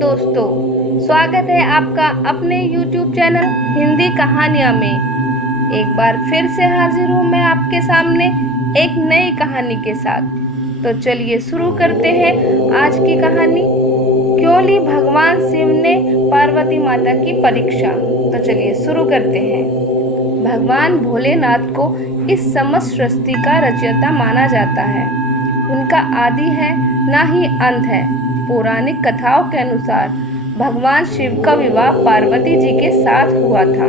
दोस्तों, स्वागत है आपका अपने YouTube चैनल हिंदी कहानियाँ में। एक बार फिर से हाजिर हूँ मैं आपके सामने एक नई कहानी के साथ। तो चलिए शुरू करते हैं आज की कहानी। क्यों ली भगवान शिव ने पार्वती माता की परीक्षा। तो चलिए शुरू करते हैं। भगवान भोलेनाथ को इस समस्त सृष्टि का रचयिता माना जाता है। उनका आदि है ना ही अंत है। पौराणिक कथाओं के अनुसार भगवान शिव का विवाह पार्वती जी के साथ हुआ था।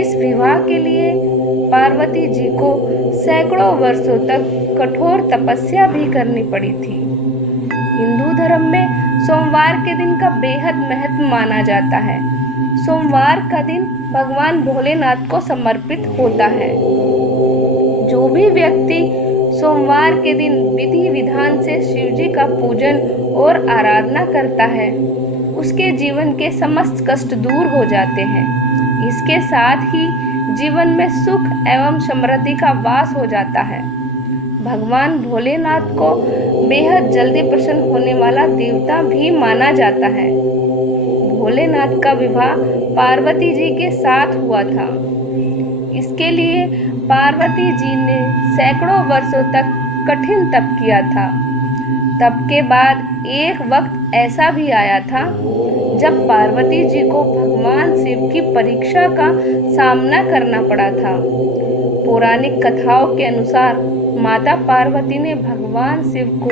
इस विवाह के लिए पार्वती जी को सैकड़ों वर्षों तक कठोर तपस्या भी करनी पड़ी थी। हिंदू धर्म में सोमवार के दिन का बेहद महत्व माना जाता है। सोमवार का दिन भगवान भोलेनाथ को समर्पित होता है। जो भी व्यक्ति सोमवार के दिन विधि विधान से शिव जी का पूजन और आराधना करता है, उसके जीवन के समस्त कष्ट दूर हो जाते हैं। इसके साथ ही जीवन में सुख एवं समृद्धि का वास हो जाता है। भगवान भोलेनाथ को बेहद जल्दी प्रसन्न होने वाला देवता भी माना जाता है। भोलेनाथ का विवाह पार्वती जी के साथ हुआ था। इसके लिए पार्वती जी ने सैकड़ों वर्षों तक कठिन तप किया था। तप के बाद एक वक्त ऐसा भी आया था जब पार्वती जी को भगवान शिव की परीक्षा का सामना करना पड़ा था। पौराणिक कथाओं के अनुसार माता पार्वती ने भगवान शिव को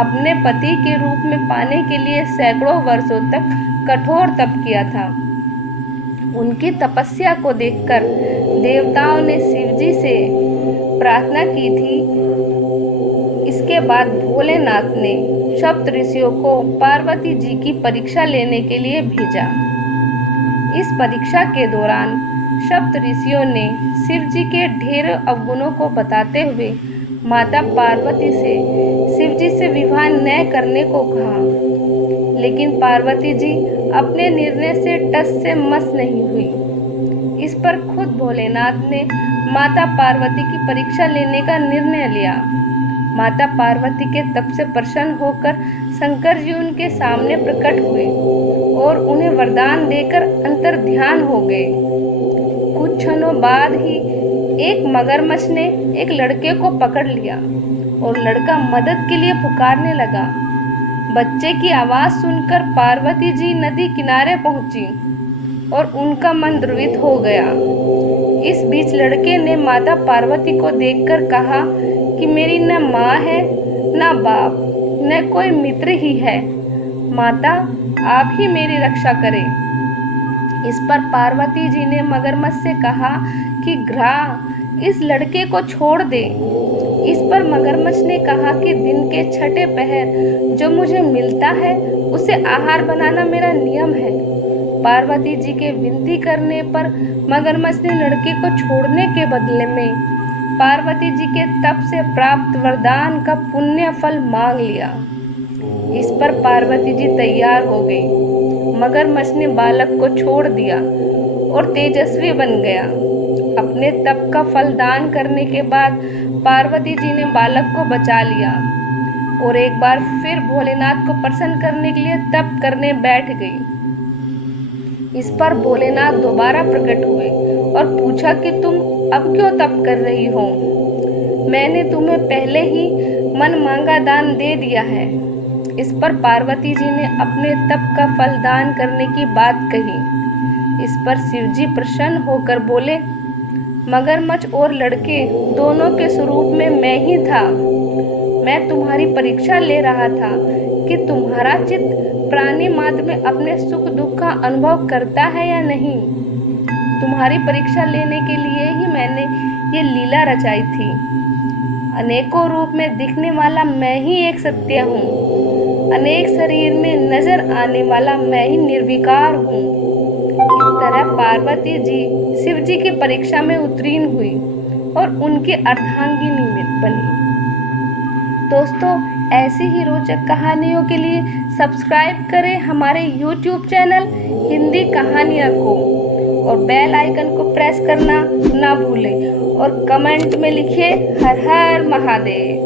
अपने पति के रूप में पाने के लिए सैकड़ों वर्षों तक कठोर तप किया था। उनकी तपस्या को देखकर देवताओं ने शिवजी से प्रार्थना की थी। इसके बाद भोलेनाथ ने सप्त ऋषियों को पार्वती जी की परीक्षा लेने के लिए भेजा। इस परीक्षा के दौरान सप्त ऋषियों ने शिव जी के ढेरों अवगुणों को बताते हुए माता पार्वती से शिव जी से विवाह न करने को कहा। लेकिन पार्वती जी अपने निर्णय से टस से मस नहीं हुई। इस पर खुद भोलेनाथ ने माता पार्वती की परीक्षा लेने का निर्णय लिया। माता पार्वती के तप से प्रसन्न होकर शंकर जी उनके सामने प्रकट हुए और उन्हें वरदान देकर अंतर ध्यान हो गए। कुछ क्षणों बाद ही एक मगरमच्छ ने एक लड़के को पकड़ लिया और लड़का मदद के लिए पुकारने लगा। बच्चे की आवाज़ सुनकर पार्वती जी नदी किनारे पहुंची और उनका मन द्रवित हो गया। इस बीच लड़के ने माता पार्वती को देखकर कहा कि मेरी न माँ है न बाप न कोई मित्र ही है। माता आप ही मेरी रक्षा करें। इस पर पार्वती जी ने मगरमच्छ से कहा कि घृ इस लड़के को छोड़ दे। इस पर मगरमच्छ ने कहा कि दिन के छठे पहर जो मुझे मिलता है उसे आहार बनाना मेरा नियम है। पार्वती जी के विनती करने पर मगरमच्छ ने लड़के को छोड़ने के बदले में पार्वती जी के तप से प्राप्त वरदान का पुण्य फल मांग लिया। इस पर पार्वती जी तैयार हो गई। मगरमच्छ ने बालक को छोड़ दिया और तेजस्वी बन गया। अपने तप का फल दान करने के बाद पार्वती जी ने बालक को बचा लिया और एक बार फिर भोलेनाथ को प्रसन्न करने के लिए तप करने बैठ गई। इस पर भोलेनाथ दोबारा प्रकट हुए और पूछा कि तुम अब क्यों तप कर रही हो? मैंने तुम्हें पहले ही मन मांगा दान दे दिया है। इस पर पार्वती जी ने अपने तप का फल दान करने की बात कही। इस पर शिवजी प्रसन्न होकर बोले, मगरमच्छ और लड़के दोनों के स्वरूप में मैं ही था। मैं तुम्हारी परीक्षा ले रहा था कि तुम्हारा चित्त प्राणी मात्र में अपने सुख दुख का अनुभव करता है या नहीं। तुम्हारी परीक्षा लेने के लिए ही मैंने ये लीला रचाई थी। अनेकों रूप में दिखने वाला मैं ही एक सत्य हूँ। अनेक शरीर में नजर आने वाला मैं ही निर्विकार हूँ। इस तरह पार्वती जी शिव जी की परीक्षा में उत्तीर्ण हुई और उनकी अर्धांगिनी बनी। दोस्तों, ऐसी ही रोचक कहानियों के लिए सब्सक्राइब करें हमारे YouTube चैनल हिंदी कहानियाँ को और बेल आइकन को प्रेस करना ना भूलें और कमेंट में लिखिए हर हर महादेव।